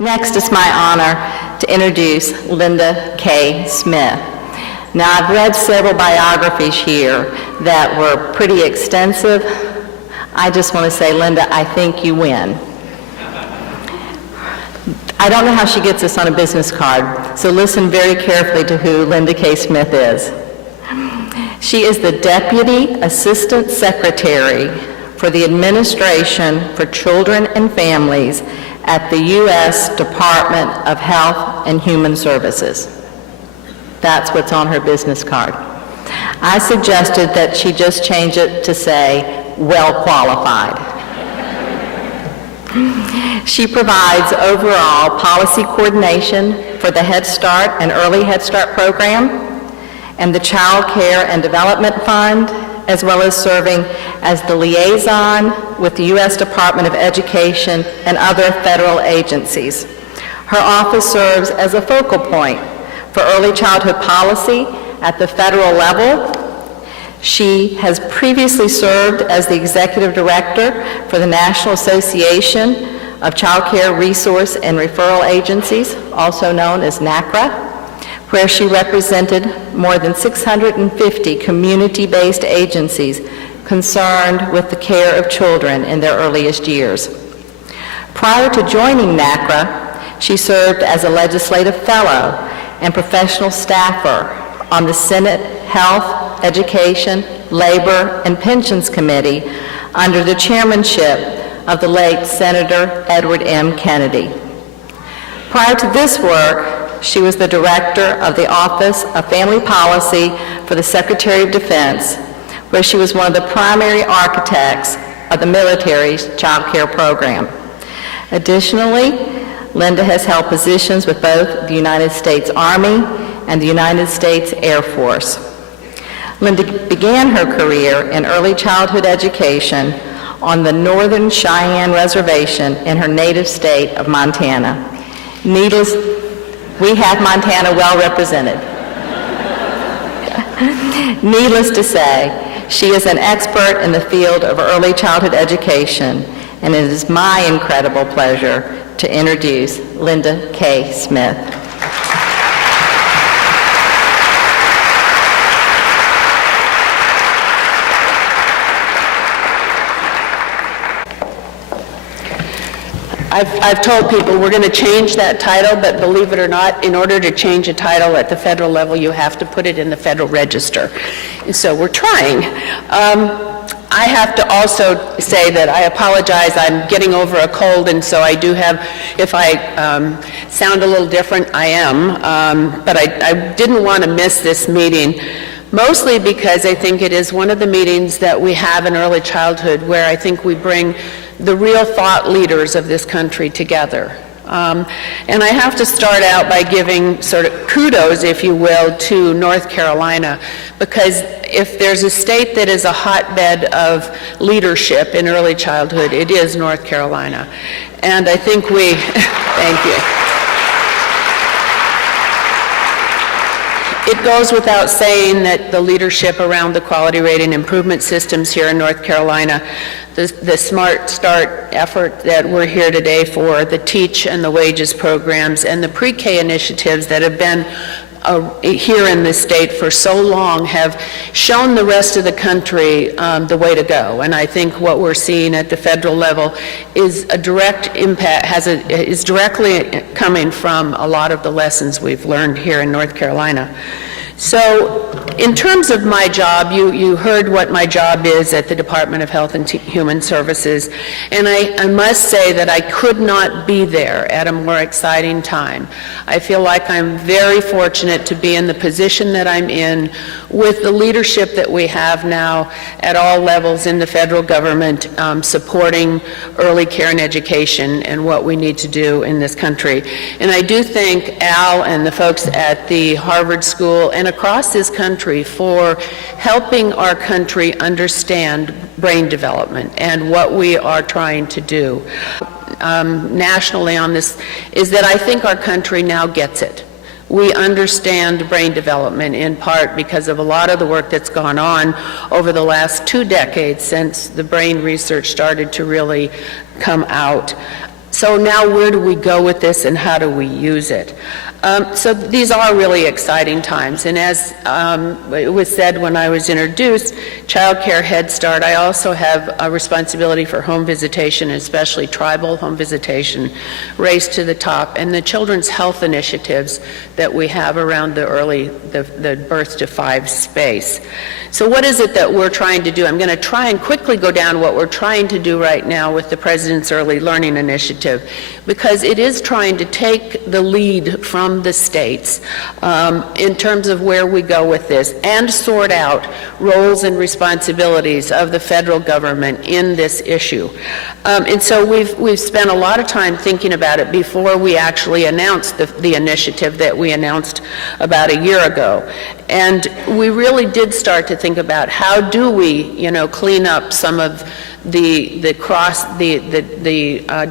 Next, it's my honor to introduce Linda K. Smith. Now, I've read several biographies here that were pretty extensive. I just want to say, Linda, I think you win. I don't know how she gets this on a business card, so listen very carefully to who Linda K. Smith is. She is the Deputy Assistant Secretary for the Administration for Children and Families at the U.S. Department of Health and Human Services. That's what's on her business card. I suggested that she just change it to say, well qualified. She provides overall policy coordination for the Head Start and Early Head Start program and the Child Care and Development Fund, as well as serving as the liaison with the U.S. Department of Education and other federal agencies. Her office serves as a focal point for early childhood policy at the federal level. She has previously served as the Executive Director for the National Association of Child Care Resource and Referral Agencies, also known as NACRA, where she represented more than 650 community-based agencies concerned with the care of children in their earliest years. Prior to joining NACRA, she served as a legislative fellow and professional staffer on the Senate Health, Education, Labor, and Pensions Committee under the chairmanship of the late Senator Edward M. Kennedy. Prior to this work, she was the director of the Office of Family Policy for the Secretary of Defense, where she was one of the primary architects of the military's child care program. Additionally, Linda has held positions with both the United States Army and the United States Air Force. Linda began her career in early childhood education on the Northern Cheyenne Reservation in her native state of Montana. We have Montana well represented. Needless to say, she is an expert in the field of early childhood education, and it is my incredible pleasure to introduce Linda K. Smith. I've told people we're going to change that title, but believe it or not, in order to change a title at the federal level, you have to put it in the Federal Register. So we're trying. I have to also say that I apologize. I'm getting over a cold, and so I do have, if I sound a little different, I am. But I didn't want to miss this meeting, mostly because I think it is one of the meetings that we have in early childhood where I think we bring the real thought leaders of this country together. And I have to start out by giving sort of kudos, if you will, to North Carolina, because if there's a state that is a hotbed of leadership in early childhood, it is North Carolina. And I think we, thank you. It goes without saying that the leadership around the quality rating improvement systems here in North Carolina, the Smart Start effort that we're here today for, the Teach and the Wages programs, and the pre-K initiatives that have been here in this state for so long have shown the rest of the country the way to go. And I think what we're seeing at the federal level is a direct impact, is directly coming from a lot of the lessons we've learned here in North Carolina. So in terms of my job, you heard what my job is at the Department of Health and Human Services, and I must say that I could not be there at a more exciting time. I feel like I'm very fortunate to be in the position that I'm in with the leadership that we have now at all levels in the federal government, supporting early care and education and what we need to do in this country. And I do thank Al and the folks at the Harvard School and across this country for helping our country understand brain development and what we are trying to do nationally on this, is that I think our country now gets it. We understand brain development in part because of a lot of the work that's gone on over the last 2 decades since the brain research started to really come out. So now where do we go with this and how do we use it? So these are really exciting times, and as it was said when I was introduced, Child Care, Head Start, I also have a responsibility for home visitation, especially tribal home visitation, Race to the Top, and the children's health initiatives that we have around the birth to 5 space. So what is it that we're trying to do? I'm going to try and quickly go down what we're trying to do right now with the President's Early Learning Initiative, because it is trying to take the lead from the states in terms of where we go with this and sort out roles and responsibilities of the federal government in this issue. And so we've spent a lot of time thinking about it before we actually announced the initiative that we announced about a year ago. And we really did start to think about how do we, clean up some of the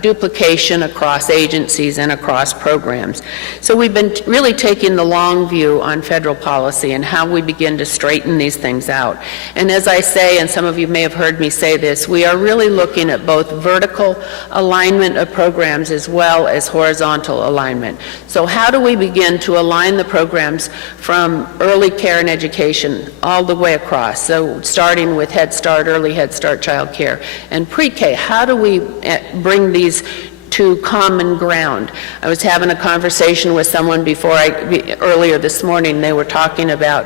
duplication across agencies and across programs. So we've been really taking the long view on federal policy and how we begin to straighten these things out. And as I say, and some of you may have heard me say this, we are really looking at both vertical alignment of programs as well as horizontal alignment. So how do we begin to align the programs from early care and education all the way across? So starting with Head Start, Early Head Start, Child Care, and pre-K, how do we bring these to common ground? I was having a conversation with someone earlier this morning. They were talking about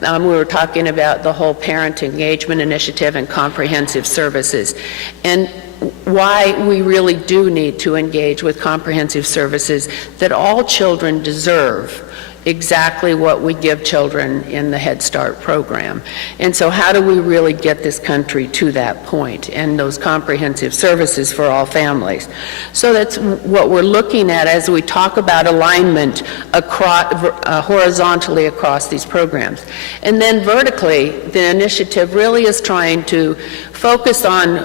we were talking about the whole parent engagement initiative and comprehensive services, and why we really do need to engage with comprehensive services, that all children deserve exactly what we give children in the Head Start program. And so how do we really get this country to that point and those comprehensive services for all families? So that's what we're looking at as we talk about alignment horizontally across these programs. And then vertically, the initiative really is trying to focus on,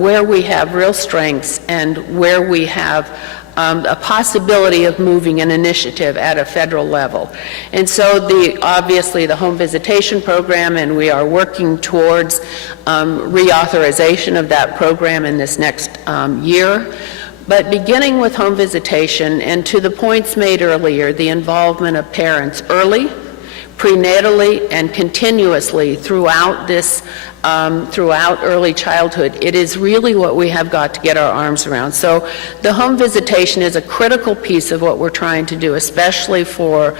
where we have real strengths and where we have a possibility of moving an initiative at a federal level. And so obviously the home visitation program, and we are working towards reauthorization of that program in this next year. But beginning with home visitation, and to the points made earlier, the involvement of parents early, prenatally, and continuously throughout early childhood, it is really what we have got to get our arms around. So the home visitation is a critical piece of what we're trying to do, especially for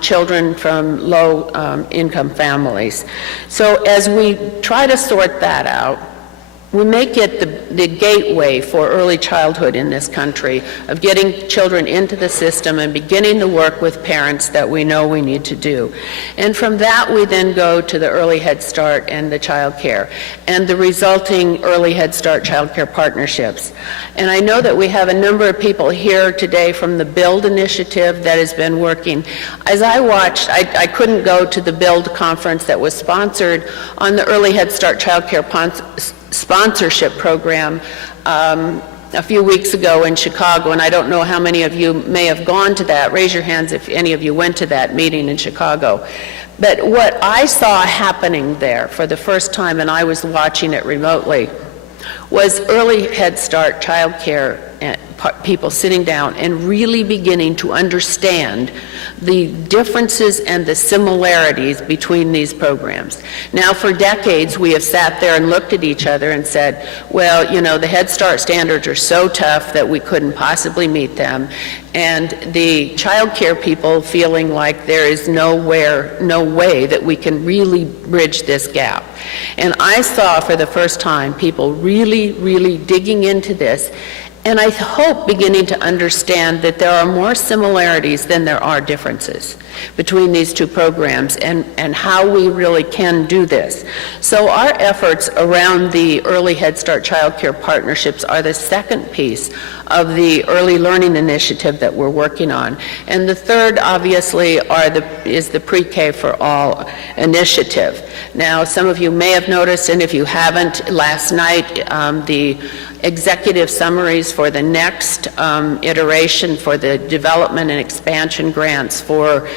children from low income families. So as we try to sort that out, we make it the gateway for early childhood in this country, of getting children into the system and beginning to work with parents that we know we need to do. And from that, we then go to the Early Head Start and the Child Care, and the resulting Early Head Start Child Care partnerships. And I know that we have a number of people here today from the BUILD initiative that has been working. As I watched, I couldn't go to the BUILD conference that was sponsored on the Early Head Start Child Care sponsorship program a few weeks ago in Chicago, and I don't know how many of you may have gone to that. Raise your hands if any of you went to that meeting in Chicago. But what I saw happening there for the first time, and I was watching it remotely, was Early Head Start Child Care people sitting down and really beginning to understand the differences and the similarities between these programs. Now, for decades, we have sat there and looked at each other and said, well, the Head Start standards are so tough that we couldn't possibly meet them, and the child care people feeling like there is no way that we can really bridge this gap. And I saw for the first time people really, really digging into this, and I hope beginning to understand that there are more similarities than there are differences between these two programs, and how we really can do this. So our efforts around the Early Head Start Child Care partnerships are the second piece of the Early Learning Initiative that we're working on. And the third, obviously, is the Pre-K for All initiative. Now, some of you may have noticed, and if you haven't, last night, the executive summaries for the next iteration for the development and expansion grants for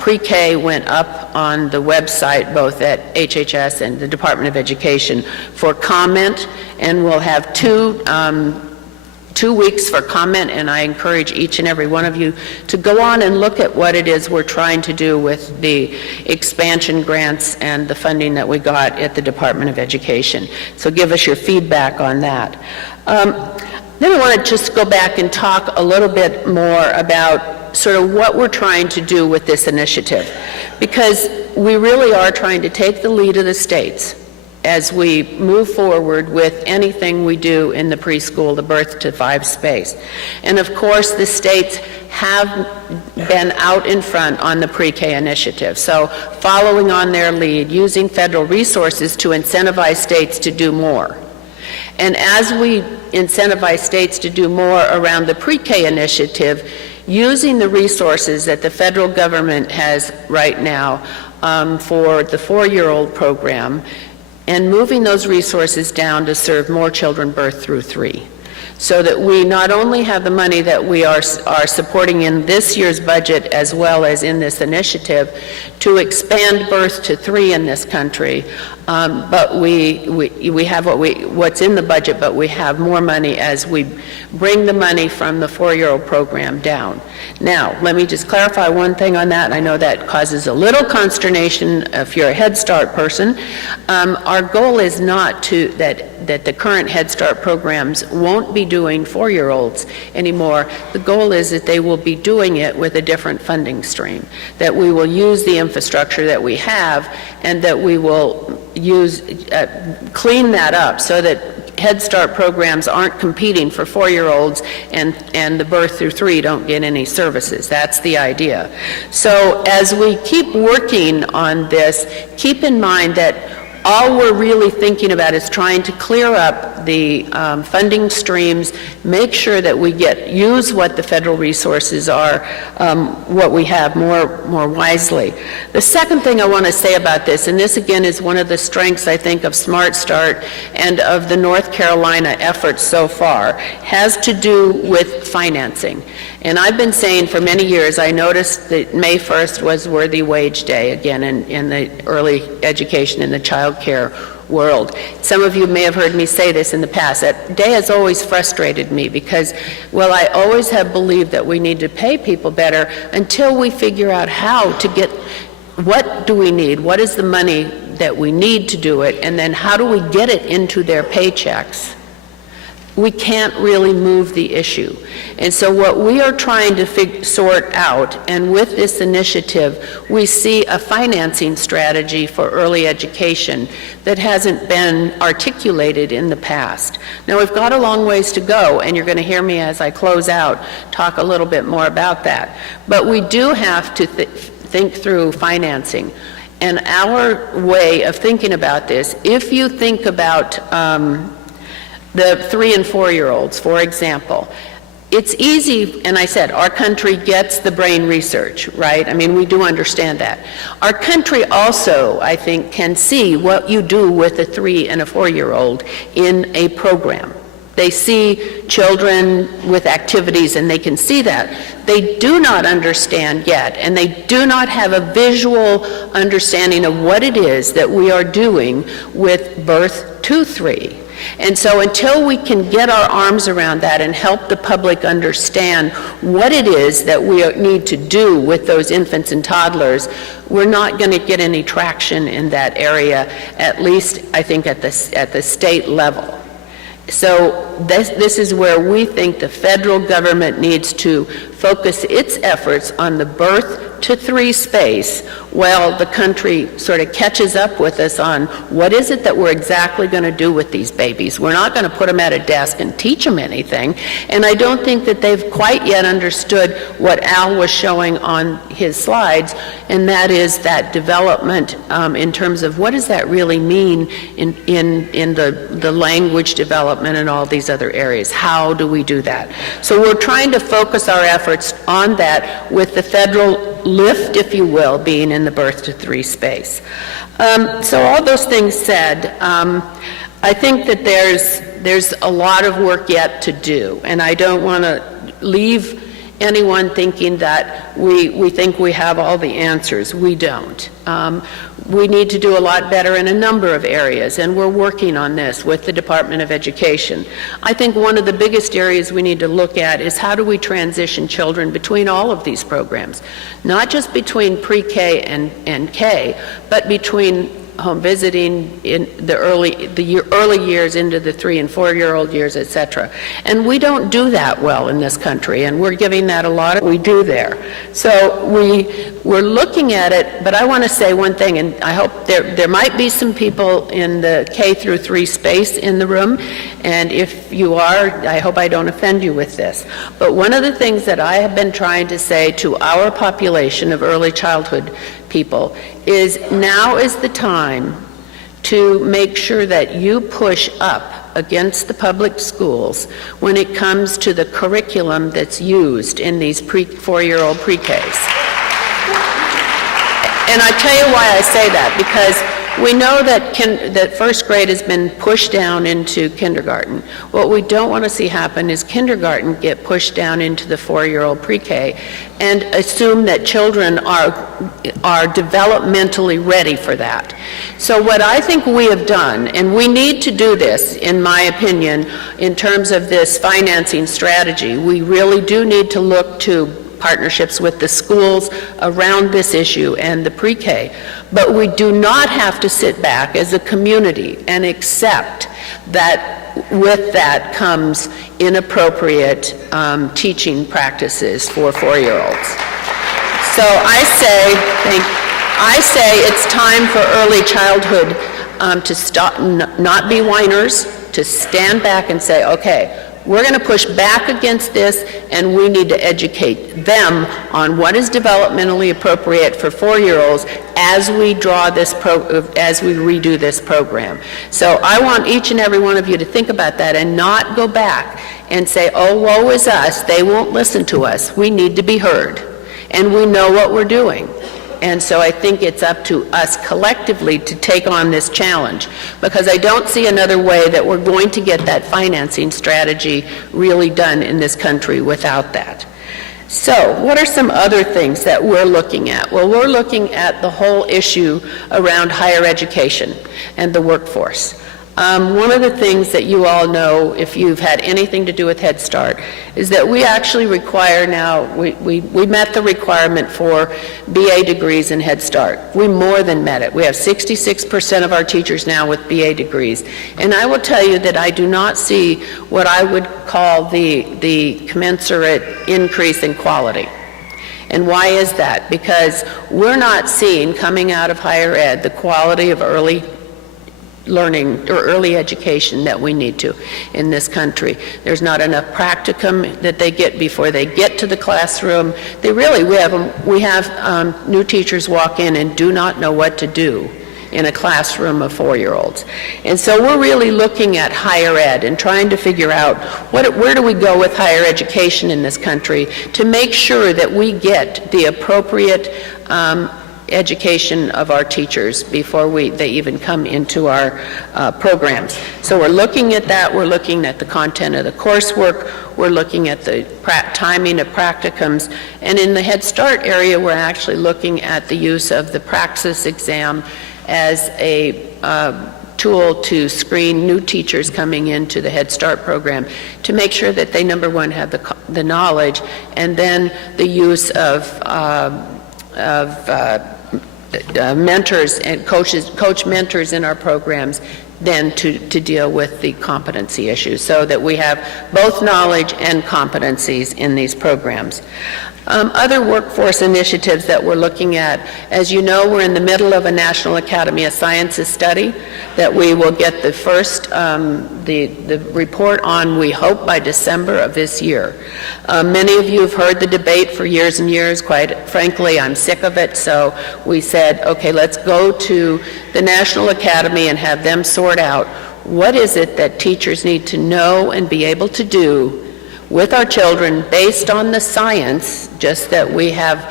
pre-K went up on the website, both at HHS and the Department of Education, for comment, and we'll have two 2 weeks for comment, and I encourage each and every one of you to go on and look at what it is we're trying to do with the expansion grants and the funding that we got at the Department of Education. So give us your feedback on that. Then I want to just go back and talk a little bit more about sort of what we're trying to do with this initiative, because we really are trying to take the lead of the states as we move forward with anything we do in the preschool, the birth to 5 space. And of course, the states have been out in front on the pre-K initiative. So following on their lead, using federal resources to incentivize states to do more. And as we incentivize states to do more around the pre-K initiative, using the resources that the federal government has right now for the 4-year-old program, and moving those resources down to serve more children birth through 3. So that we not only have the money that we are supporting in this year's budget as well as in this initiative to expand birth to 3 in this country, but we have what's in the budget, but we have more money as we bring the money from the 4-year-old program down. Now, let me just clarify one thing on that. I know that causes a little consternation if you're a Head Start person. Our goal is not that the current Head Start programs won't be doing 4-year-olds anymore. The goal is that they will be doing it with a different funding stream, that we will use the infrastructure that we have, and that we will clean that up so that Head Start programs aren't competing for 4-year-olds and the birth through 3 don't get any services. That's the idea. So as we keep working on this, keep in mind that all we're really thinking about is trying to clear up the funding streams, make sure that we use what the federal resources are, what we have more wisely. The second thing I want to say about this, and this again is one of the strengths I think of Smart Start and of the North Carolina efforts so far, has to do with financing. And I've been saying for many years, I noticed that May 1st was Worthy Wage Day, again, in the early education and the child care world. Some of you may have heard me say this in the past. That day has always frustrated me because, well, I always have believed that we need to pay people better until we figure out how to get, what do we need, what is the money that we need to do it, and then how do we get it into their paychecks. We can't really move the issue. And so what we are trying to sort out, and with this initiative, we see a financing strategy for early education that hasn't been articulated in the past. Now, we've got a long ways to go, and you're going to hear me as I close out talk a little bit more about that. But we do have to think through financing. And our way of thinking about this, if you think about the 3- and 4-year-olds, for example, it's easy, and I said, our country gets the brain research, right? I mean, we do understand that. Our country also, I think, can see what you do with a 3- and a 4-year-old in a program. They see children with activities, and they can see that. They do not understand yet, and they do not have a visual understanding of what it is that we are doing with birth to 3. And so until we can get our arms around that and help the public understand what it is that we need to do with those infants and toddlers, we're not going to get any traction in that area, at least I think at the state level. So this is where we think the federal government needs to focus its efforts on the birth to 3 space while the country sort of catches up with us on what is it that we're exactly going to do with these babies. We're not going to put them at a desk and teach them anything, and I don't think that they've quite yet understood what Al was showing on his slides, and that is that development in terms of what does that really mean in the language development and all these other areas. How do we do that? So we're trying to focus our efforts on that with the federal lift, if you will, being in the birth to 3 space. So all those things said, I think that there's a lot of work yet to do, and I don't want to leave anyone thinking that we think we have all the answers. We don't. We need to do a lot better in a number of areas, and we're working on this with the Department of Education. I think one of the biggest areas we need to look at is how do we transition children between all of these programs, not just between pre-K and K, but between home visiting in the early years into the 3- and 4-year-old years, etc. And we don't do that well in this country, and we're giving that a lot of we do there. So we're looking at it, but I want to say one thing, and I hope there might be some people in the K through 3 space in the room, and if you are, I hope I don't offend you with this. But one of the things that I have been trying to say to our population of early childhood people is now is the time to make sure that you push up against the public schools when it comes to the curriculum that's used in these 4-year-old pre-Ks. And I tell you why I say that, because we know that first grade has been pushed down into kindergarten. What we don't want to see happen is kindergarten get pushed down into the 4-year-old pre-K and assume that children are developmentally ready for that. So what I think we have done, and we need to do this, in my opinion, in terms of this financing strategy, we really do need to look to partnerships with the schools around this issue and the pre-K. But we do not have to sit back as a community and accept that with that comes inappropriate teaching practices for 4-year-olds. So I say it's time for early childhood to stop, not be whiners, to stand back and say, okay, we're going to push back against this, and we need to educate them on what is developmentally appropriate for 4-year-olds as we redo this program. So I want each and every one of you to think about that and not go back and say, oh, woe is us, they won't listen to us. We need to be heard, and we know what we're doing. And so I think it's up to us collectively to take on this challenge, because I don't see another way that we're going to get that financing strategy really done in this country without that. So what are some other things that we're looking at? Well, we're looking at the whole issue around higher education and the workforce. One of the things that you all know, if you've had anything to do with Head Start, is that we actually require now, we met the requirement for BA degrees in Head Start. We more than met it. We have 66% of our teachers now with BA degrees. And I will tell you that I do not see what I would call the commensurate increase in quality. And why is that? Because we're not seeing, coming out of higher ed, the quality of early learning or early education that we need to in this country. There's not enough practicum that they get before they get to the classroom. We have new teachers walk in and do not know what to do in a classroom of 4-year-olds. And so we're really looking at higher ed and trying to figure out where do we go with higher education in this country to make sure that we get the appropriate education of our teachers before they even come into our programs. So we're looking at that. We're looking at the content of the coursework. We're looking at the timing of practicums. And in the Head Start area, we're actually looking at the use of the praxis exam as a tool to screen new teachers coming into the Head Start program to make sure that they, number one, have the knowledge, and then the use of mentors and coach mentors in our programs then to deal with the competency issues so that we have both knowledge and competencies in these programs. Other workforce initiatives that we're looking at, as you know, we're in the middle of a National Academy of Sciences study that we will get the first, the report on, we hope, by December of this year. Many of you have heard the debate for years and years. Quite frankly, I'm sick of it, so we said, okay, let's go to the National Academy and have them sort out what is it that teachers need to know and be able to do with our children based on the science, just that we have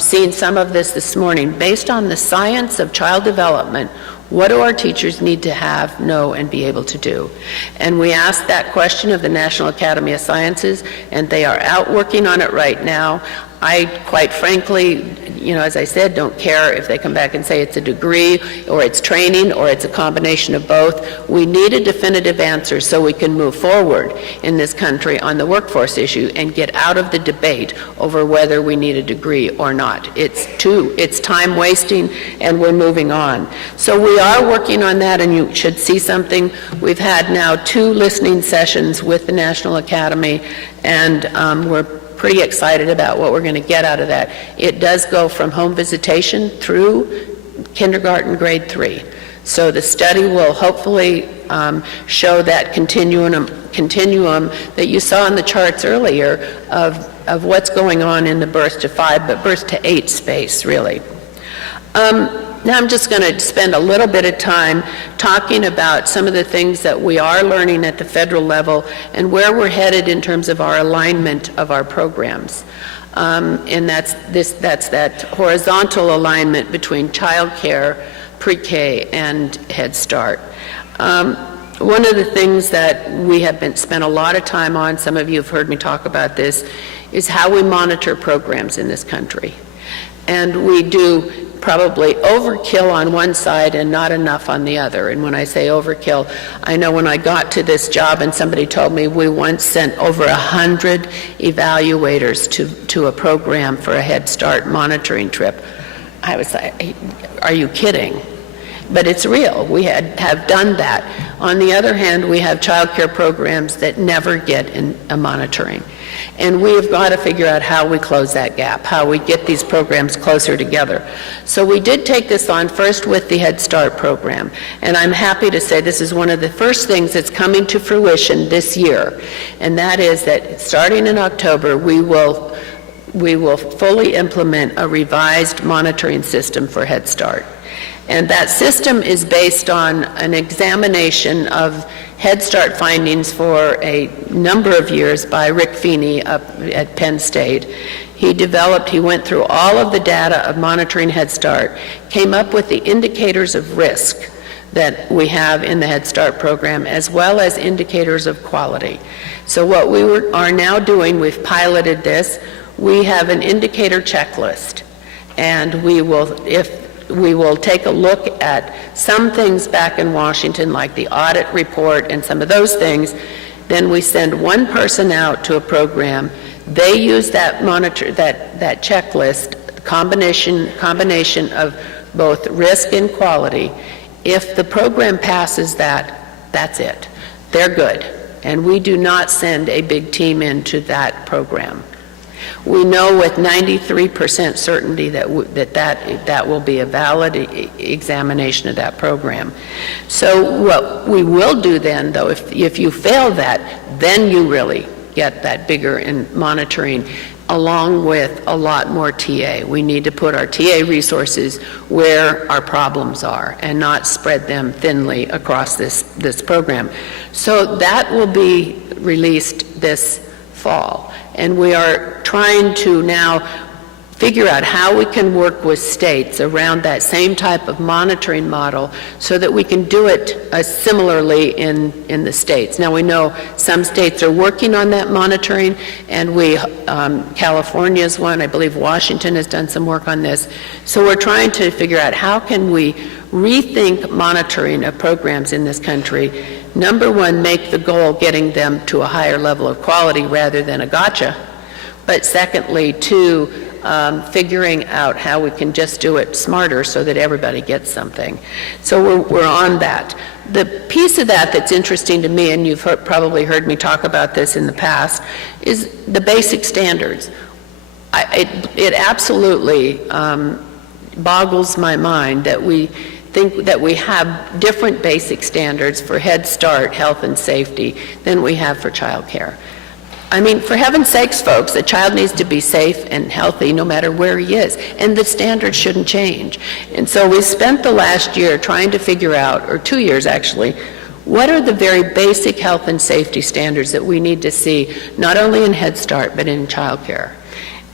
seen some of this morning, based on the science of child development. What do our teachers need to have, know, and be able to do? And we asked that question of the National Academy of Sciences, and they are out working on it right now. I, quite frankly, as I said, don't care if they come back and say it's a degree, or it's training, or it's a combination of both. We need a definitive answer so we can move forward in this country on the workforce issue and get out of the debate over whether we need a degree or not. It's time wasting, and we're moving on. So we are working on that, and you should see something. We've had now 2 listening sessions with the National Academy, and we're pretty excited about what we're going to get out of that. It does go from home visitation through kindergarten grade 3. So the study will hopefully show that continuum that you saw in the charts earlier of what's going on in the birth to 5, but birth to 8 space, really. Now I'm just going to spend a little bit of time talking about some of the things that we are learning at the federal level and where we're headed in terms of our alignment of our programs. And that's that horizontal alignment between child care, pre-K, and Head Start. One of the things that we have spent a lot of time on, some of you have heard me talk about this, is how we monitor programs in this country. And we do probably overkill on one side and not enough on the other. And when I say overkill, I know when I got to this job and somebody told me we once sent over 100 evaluators to a program for a Head Start monitoring trip. I was like, are you kidding? But it's real. We have done that. On the other hand, we have child care programs that never get a monitoring. And we have got to figure out how we close that gap, how we get these programs closer together. So we did take this on first with the Head Start program. And I'm happy to say this is one of the first things that's coming to fruition this year. And that is that starting in October, we will fully implement a revised monitoring system for Head Start. And that system is based on an examination of Head Start findings for a number of years by Rick Feeney up at Penn State. He went through all of the data of monitoring Head Start, came up with the indicators of risk that we have in the Head Start program, as well as indicators of quality. So what we are now doing, we've piloted this, we have an indicator checklist, and we will take a look at some things back in Washington, like the audit report and some of those things. Then we send one person out to a program. They use that that checklist, combination of both risk and quality. If the program passes that, that's it. They're good. And we do not send a big team into that program. We know with 93% certainty that will be a valid examination of that program. So what we will do then, though, if you fail that, then you really get that bigger in monitoring, along with a lot more TA. We need to put our TA resources where our problems are and not spread them thinly across this program. So that will be released this fall. And we are trying to now figure out how we can work with states around that same type of monitoring model so that we can do it similarly in the states. Now we know some states are working on that monitoring, and California is one, I believe Washington has done some work on this. So we're trying to figure out how can we rethink monitoring of programs in this country. Number one, make the goal getting them to a higher level of quality rather than a gotcha. But secondly, two, figuring out how we can just do it smarter so that everybody gets something. So we're on that. The piece of that that's interesting to me, and you've probably heard me talk about this in the past, is the basic standards. It absolutely boggles my mind that we think that we have different basic standards for Head Start, health and safety, than we have for child care. I mean, for heaven's sakes, folks, a child needs to be safe and healthy no matter where he is, and the standards shouldn't change. And so we spent the last year trying to figure out, or 2 years actually, what are the very basic health and safety standards that we need to see, not only in Head Start, but in child care.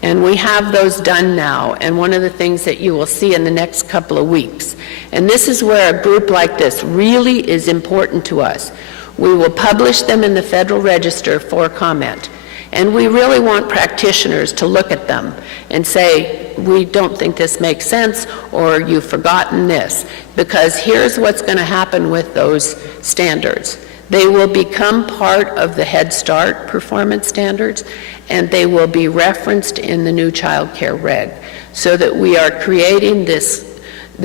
And we have those done now, and one of the things that you will see in the next couple of weeks, and this is where a group like this really is important to us. We will publish them in the Federal Register for comment. And we really want practitioners to look at them and say, we don't think this makes sense, or you've forgotten this, because here's what's going to happen with those standards. They will become part of the Head Start performance standards, and they will be referenced in the new child care reg, so that we are creating this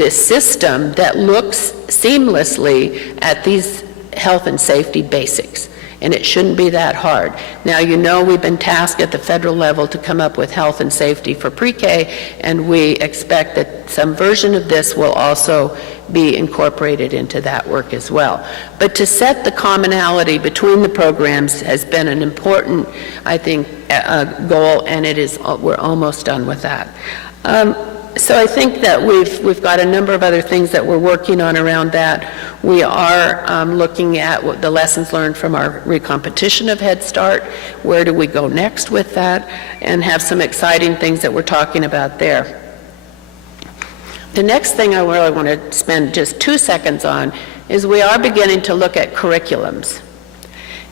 system that looks seamlessly at these health and safety basics. And it shouldn't be that hard. Now, you know we've been tasked at the federal level to come up with health and safety for pre-K, and we expect that some version of this will also be incorporated into that work as well. But to set the commonality between the programs has been an important, I think, goal, and we're almost done with that. So I think that we've got a number of other things that we're working on around that. We are looking at what the lessons learned from our recompetition of Head Start. Where do we go next with that? And have some exciting things that we're talking about there. The next thing I really want to spend just 2 seconds on is we are beginning to look at curriculums.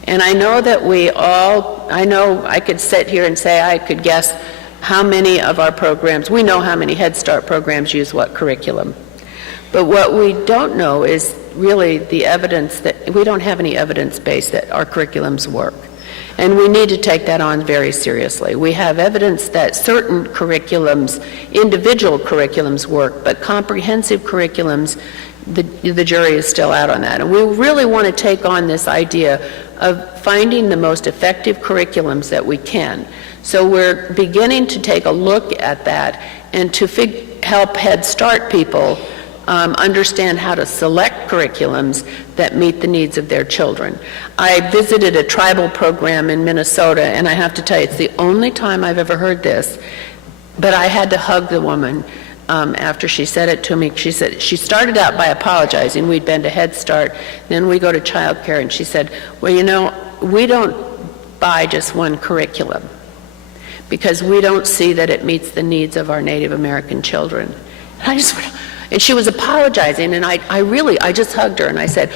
And I know that I could sit here and say I could guess how many of our programs, we know how many Head Start programs use what curriculum. But what we don't know is really the evidence that, we don't have any evidence base that our curriculums work. And we need to take that on very seriously. We have evidence that certain curriculums, individual curriculums work, but comprehensive curriculums, the jury is still out on that. And we really want to take on this idea of finding the most effective curriculums that we can. So we're beginning to take a look at that and to help Head Start people understand how to select curriculums that meet the needs of their children. I visited a tribal program in Minnesota, and I have to tell you, it's the only time I've ever heard this, but I had to hug the woman after she said it to me. She said, she started out by apologizing. We'd been to Head Start, then we go to child care, and she said, well, you know, we don't buy just one curriculum, because we don't see that it meets the needs of our Native American children. And she was apologizing, and I just hugged her, and I said,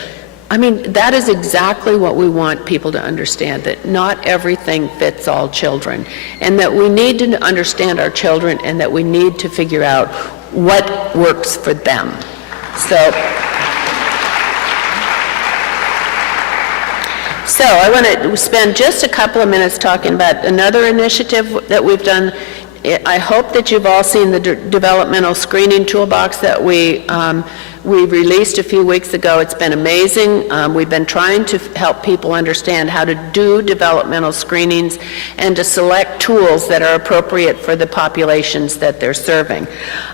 I mean, that is exactly what we want people to understand, that not everything fits all children, and that we need to understand our children, and that we need to figure out what works for them. So I want to spend just a couple of minutes talking about another initiative that we've done. I hope that you've all seen the developmental screening toolbox that we released a few weeks ago. It's been amazing. We've been trying to help people understand how to do developmental screenings and to select tools that are appropriate for the populations that they're serving.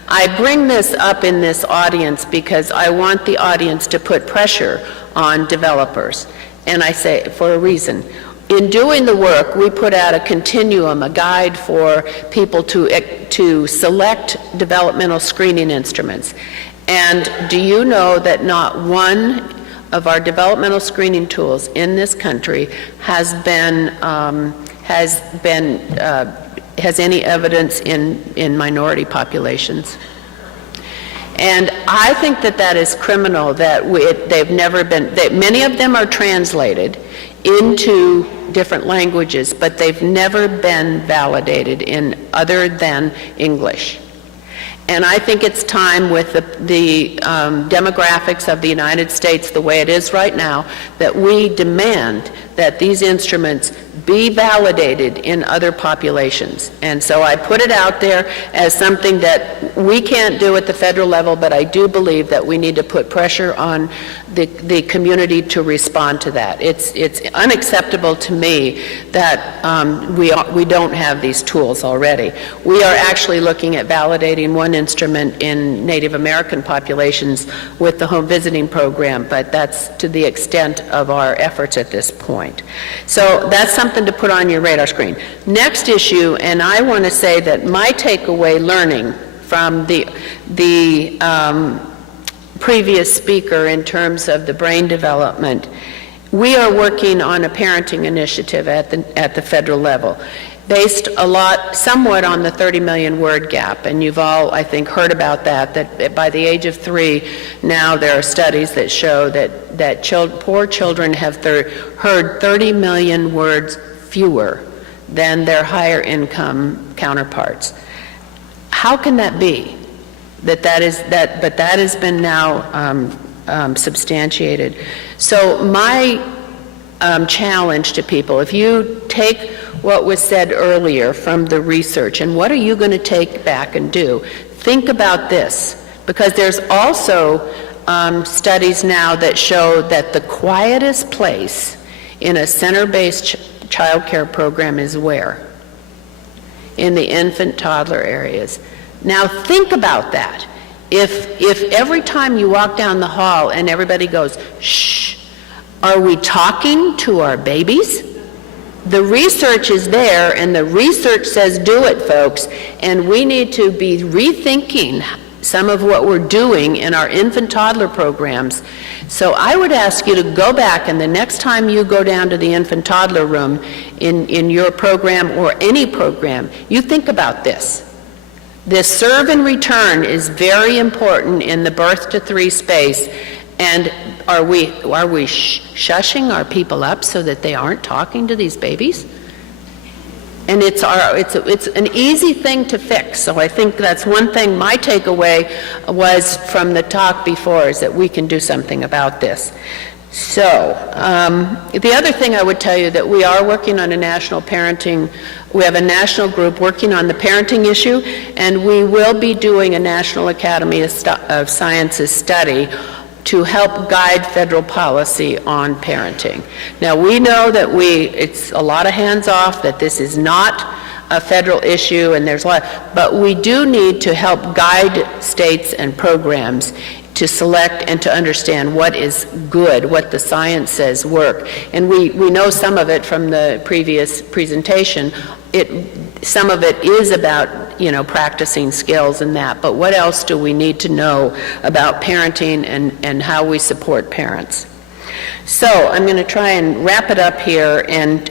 I bring this up in this audience because I want the audience to put pressure on developers. And I say for a reason. In doing the work, we put out a continuum, a guide for people to select developmental screening instruments. And do you know that not one of our developmental screening tools in this country has any evidence in minority populations? And I think that that is criminal, that many of them are translated into different languages, but they've never been validated in other than English. And I think it's time, with the demographics of the United States the way it is right now, that we demand that these instruments be validated in other populations. And so I put it out there as something that we can't do at the federal level, but I do believe that we need to put pressure on the community to respond to that. It's unacceptable to me that we don't have these tools already. We are actually looking at validating one instrument in Native American populations with the home visiting program, but that's to the extent of our efforts at this point. So that's something to put on your radar screen. Next issue, and I want to say that my takeaway learning from the previous speaker in terms of the brain development, we are working on a parenting initiative at the federal level. based somewhat on the 30 million word gap, and you've all, I think, heard about that by the age of 3, now there are studies that show that poor children have heard 30 million words fewer than their higher income counterparts. How can that be? But that has been now substantiated. So my challenge to people, if you take what was said earlier from the research, and what are you going to take back and do? Think about this, because there's also studies now that show that the quietest place in a center-based child care program is where? In the infant toddler areas. Now think about that. If every time you walk down the hall and everybody goes, shh, are we talking to our babies? The research is there, and the research says do it, folks, and we need to be rethinking some of what we're doing in our infant toddler programs. So I would ask you to go back, and the next time you go down to the infant toddler room in your program or any program, you think about this. This serve and return is very important in the birth to 3 space. And are we shushing our people up so that they aren't talking to these babies? And it's an easy thing to fix. So I think that's one thing. My takeaway was from the talk before, is that we can do something about this. So the other thing I would tell you, that we are working on a national parenting. We have a national group working on the parenting issue, and we will be doing a National Academy of Sciences study to help guide federal policy on parenting. Now, we know that it's a lot of hands off, that this is not a federal issue, and there's a lot, but we do need to help guide states and programs to select and to understand what is good, what the science says work. And we know some of it from the previous presentation. Some of it is about, practicing skills and that, but what else do we need to know about parenting and how we support parents? So I'm going to try and wrap it up here and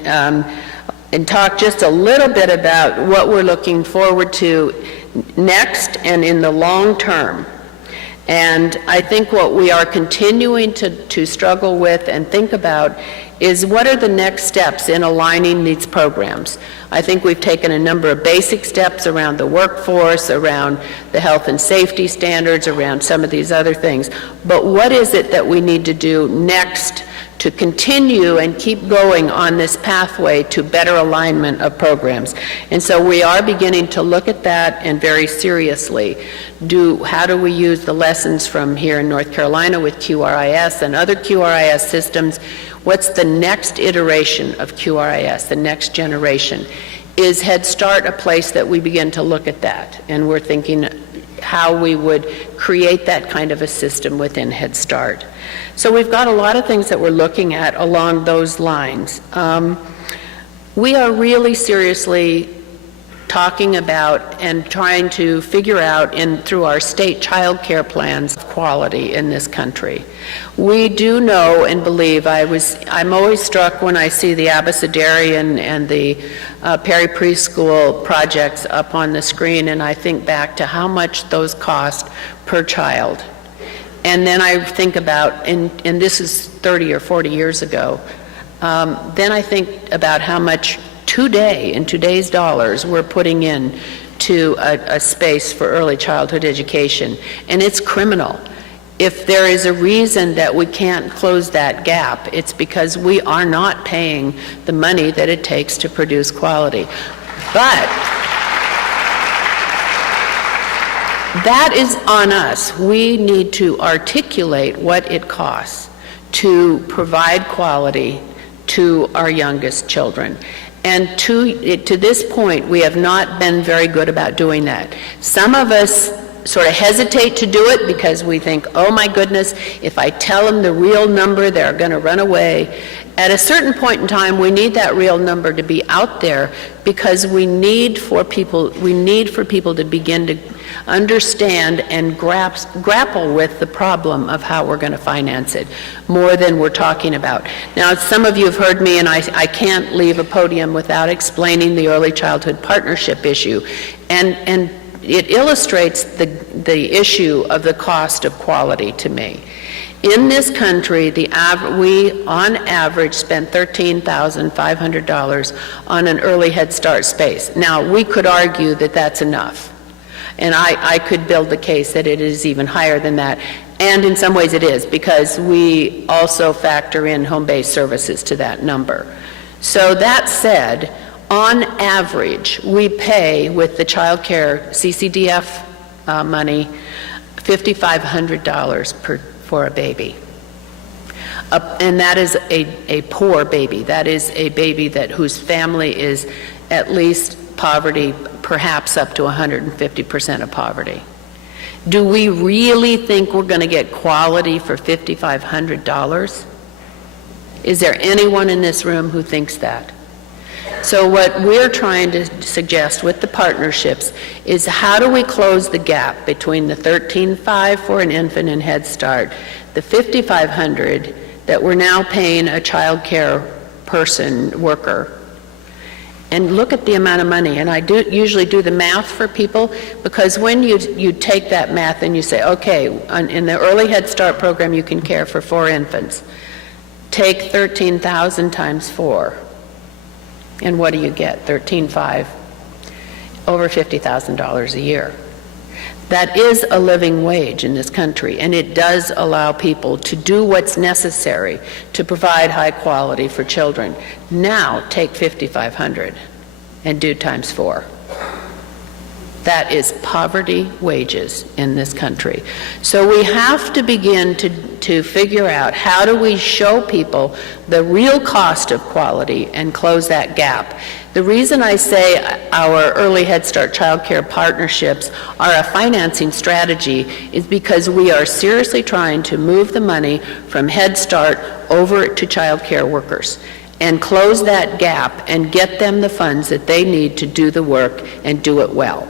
talk just a little bit about what we're looking forward to next and in the long term. And I think what we are continuing to struggle with and think about is, what are the next steps in aligning these programs? I think we've taken a number of basic steps around the workforce, around the health and safety standards, around some of these other things. But what is it that we need to do next to continue and keep going on this pathway to better alignment of programs? And so we are beginning to look at that, and very seriously. How do we use the lessons from here in North Carolina with QRIS and other QRIS systems? What's the next iteration of QRIS, the next generation? Is Head Start a place that we begin to look at that? And we're thinking how we would create that kind of a system within Head Start. So we've got a lot of things that we're looking at along those lines. We are really seriously talking about and trying to figure out through our state child care plans quality in this country. We do know and believe, I'm always struck when I see the Abecedarian and the Perry Preschool projects up on the screen, and I think back to how much those cost per child. And then I think about, and this is 30 or 40 years ago, then I think about how much today, in today's dollars, we're putting in to a space for early childhood education. And it's criminal. If there is a reason that we can't close that gap, it's because we are not paying the money that it takes to produce quality. But that is on us. We need to articulate what it costs to provide quality to our youngest children. And to this point, we have not been very good about doing that. Some of us sort of hesitate to do it because we think, oh my goodness, if I tell them the real number, they're going to run away. At a certain point in time, we need that real number to be out there, because we need for people to begin to understand and grapple with the problem of how we're going to finance it, more than we're talking about. Now, some of you have heard me, and I can't leave a podium without explaining the early childhood partnership issue. And it illustrates the issue of the cost of quality to me. In this country, we on average spend $13,500 on an early Head Start space. Now, we could argue that that's enough, and I could build the case that it is even higher than that, and in some ways it is, because we also factor in home-based services to that number. So that said, on average, we pay with the child care CCDF money $5,500 for a baby. And that is a poor baby. That is a baby whose family is at least poverty, perhaps up to 150% of poverty. Do we really think we're going to get quality for $5,500? Is there anyone in this room who thinks that? So what we're trying to suggest with the partnerships is, how do we close the gap between the $13,500 for an infant in Head Start, the $5,500 that we're now paying a child care worker, and look at the amount of money. And I usually do the math for people, because when you take that math and you say, okay, in the early Head Start program you can care for 4 infants. Take 13,000 times 4. And what do you get? 13,500, over $50,000 a year. That is a living wage in this country, and it does allow people to do what's necessary to provide high quality for children. Now take 5,500 and do times 4. That is poverty wages in this country. So we have to begin to figure out, how do we show people the real cost of quality and close that gap. The reason I say our early Head Start child care partnerships are a financing strategy is because we are seriously trying to move the money from Head Start over to child care workers and close that gap and get them the funds that they need to do the work and do it well.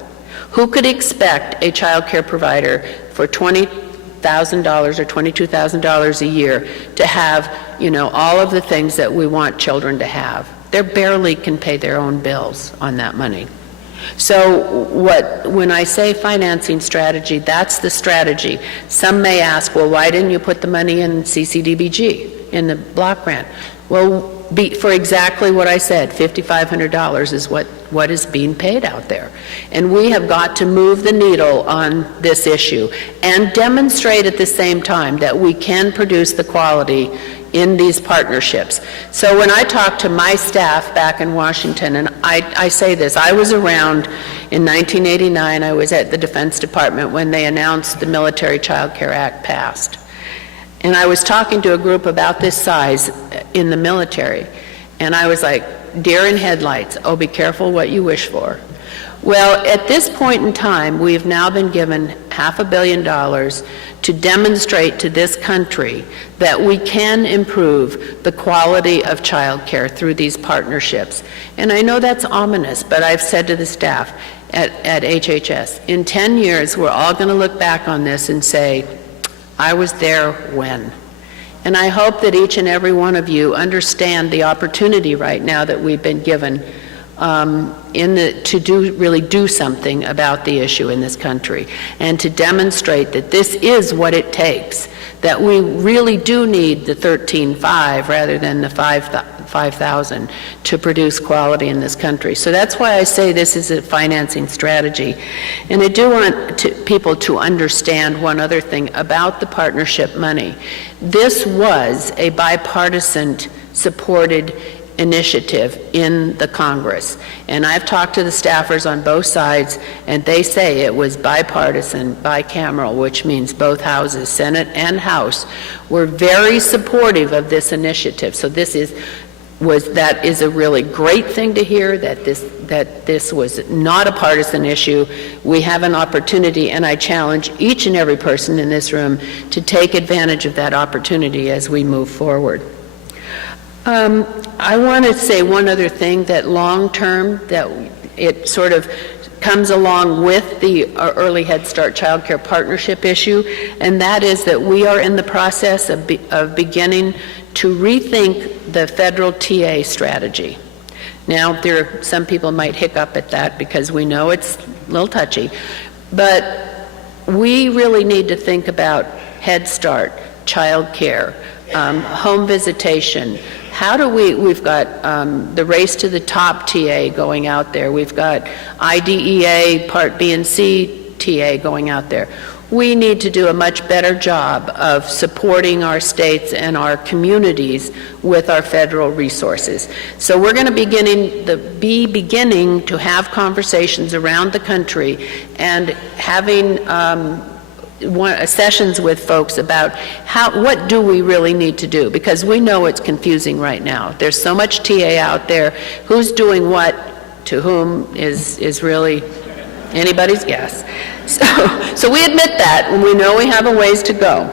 Who could expect a child care provider for $20,000 or $22,000 a year to have, all of the things that we want children to have? They barely can pay their own bills on that money. So when I say financing strategy, that's the strategy. Some may ask, well, why didn't you put the money in CCDBG, in the block grant? Well, for exactly what I said, $5,500 is what is being paid out there. And we have got to move the needle on this issue and demonstrate at the same time that we can produce the quality in these partnerships. So when I talk to my staff back in Washington, and I say this, I was around in 1989, I was at the Defense Department when they announced the Military Child Care Act passed. And I was talking to a group about this size in the military, and I was like, deer in headlights, oh, be careful what you wish for. Well, at this point in time, we have now been given $500 million to demonstrate to this country that we can improve the quality of child care through these partnerships. And I know that's ominous, but I've said to the staff at HHS, in 10 years, we're all going to look back on this and say, I was there when. And I hope that each and every one of you understand the opportunity right now that we've been given to really do something about the issue in this country, and to demonstrate that this is what it takes, that we really do need the 13,500 rather than the 5,000 to produce quality in this country. So that's why I say this is a financing strategy. And I do want people to understand one other thing about the partnership money. This was a bipartisan supported initiative in the Congress. And I've talked to the staffers on both sides, and they say it was bipartisan, bicameral, which means both houses, Senate and House, were very supportive of this initiative. So that is a really great thing to hear, that this was not a partisan issue. We have an opportunity, and I challenge each and every person in this room to take advantage of that opportunity as we move forward. I want to say one other thing, that long term, that it sort of comes along with the Early Head Start Child Care Partnership issue, and that is that we are in the process of beginning to rethink the federal TA strategy. Now, some people might hiccup at that because we know it's a little touchy, but we really need to think about Head Start, child care, home visitation. How do we've got the Race to the Top TA going out there. We've got IDEA Part B and C TA going out there. We need to do a much better job of supporting our states and our communities with our federal resources. So we're going to be beginning to have conversations around the country and having sessions with folks about what do we really need to do, because we know it's confusing right now. There's so much TA out there. Who's doing what to whom is really anybody's guess. So we admit that, and we know we have a ways to go.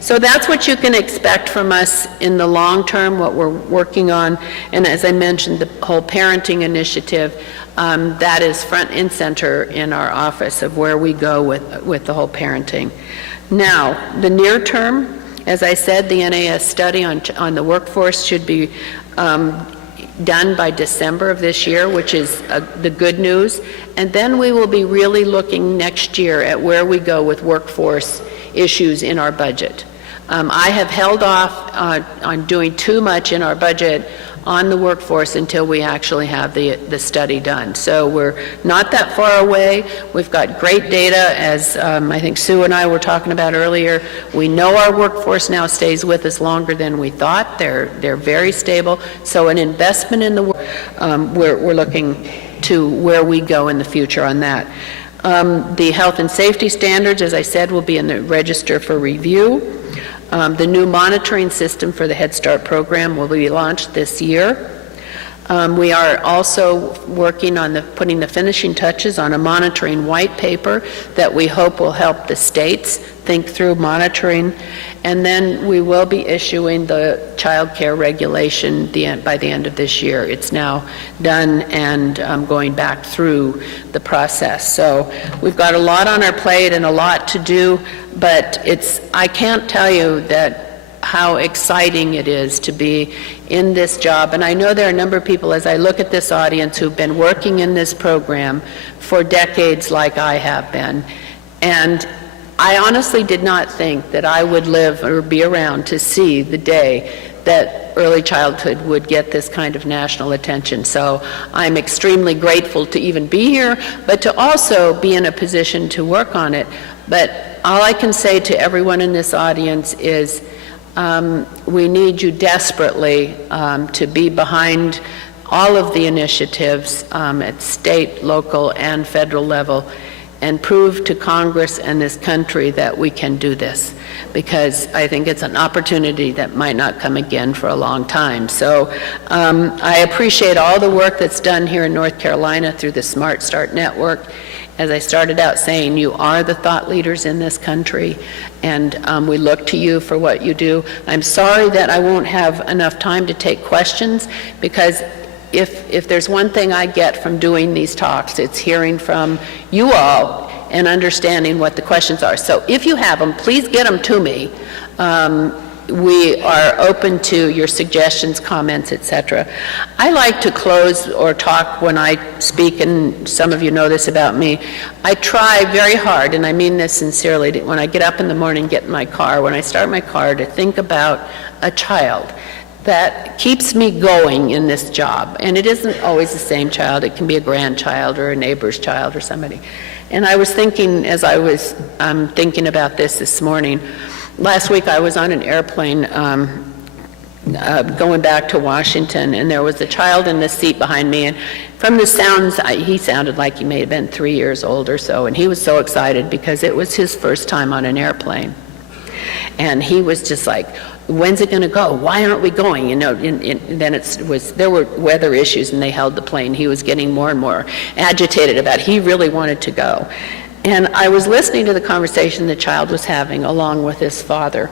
So that's what you can expect from us in the long term, what we're working on. And as I mentioned, the whole parenting initiative, that is front and center in our office of where we go with the whole parenting. Now, the near term, as I said, the NAS study on the workforce should be done by December of this year, which is the good news. And then we will be really looking next year at where we go with workforce issues in our budget. I have held off on doing too much in our budget on the workforce until we actually have the study done. So we're not that far away. We've got great data, as I think Sue and I were talking about earlier. We know our workforce now stays with us longer than we thought. They're very stable. So an investment in the we're looking to where we go in the future on that. The health and safety standards, as I said, will be in the register for review. The new monitoring system for the Head Start program will be launched this year. We are also working on putting the finishing touches on a monitoring white paper that we hope will help the states think through monitoring. And then we will be issuing the child care regulation by the end of this year. It's now done and going back through the process. So we've got a lot on our plate and a lot to do, but I can't tell you how exciting it is to be in this job. And I know there are a number of people, as I look at this audience, who've been working in this program for decades like I have been. And I honestly did not think that I would live or be around to see the day that early childhood would get this kind of national attention. So I'm extremely grateful to even be here, but to also be in a position to work on it. But all I can say to everyone in this audience is we need you desperately to be behind all of the initiatives at state, local, and federal level, and prove to Congress and this country that we can do this, because I think it's an opportunity that might not come again for a long time. So I appreciate all the work that's done here in North Carolina through the Smart Start Network. As I started out saying, you are the thought leaders in this country, and we look to you for what you do. I'm sorry that I won't have enough time to take questions, because if there's one thing I get from doing these talks, it's hearing from you all and understanding what the questions are. So if you have them, please get them to me. We are open to your suggestions, comments, etc. I like to close or talk when I speak, and some of you know this about me. I try very hard, and I mean this sincerely, when I get up in the morning, get in my car, when I start my car, to think about a child that keeps me going in this job. And it isn't always the same child. It can be a grandchild or a neighbor's child or somebody. And I was thinking, as I was thinking about this morning, last week I was on an airplane going back to Washington, and there was a child in the seat behind me, and from the sounds, he sounded like he may have been 3 years old or so, and he was so excited because it was his first time on an airplane. And he was just like, when's it going to go? Why aren't we going? You know, and then there were weather issues, and they held the plane. He was getting more and more agitated about it. He really wanted to go. And I was listening to the conversation the child was having along with his father,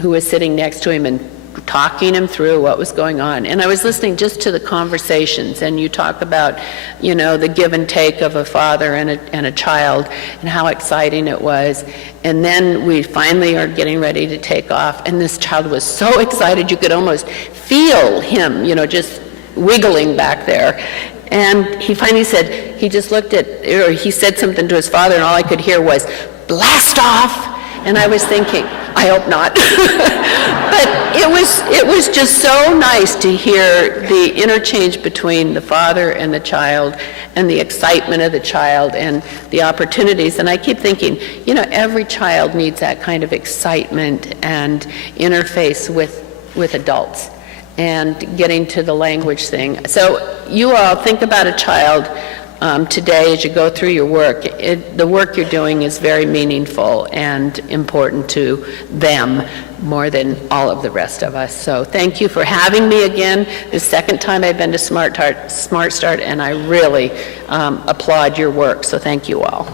who was sitting next to him and talking him through what was going on. And I was listening just to the conversations, and you talk about, you know, the give and take of a father and a child, and how exciting it was. And then we finally are getting ready to take off, and this child was so excited you could almost feel him, you know, just wiggling back there. And he finally said, he just looked at, or he said something to his father, and all I could hear was, "Blast off!" And I was thinking, I hope not. But it was just so nice to hear the interchange between the father and the child, and the excitement of the child, and the opportunities. And I keep thinking, you know, every child needs that kind of excitement and interface with adults, and getting to the language thing. So you all think about a child today as you go through your work. The work you're doing is very meaningful and important to them more than all of the rest of us. So thank you for having me again. The second time I've been to Smart Start, and I really applaud your work, so thank you all.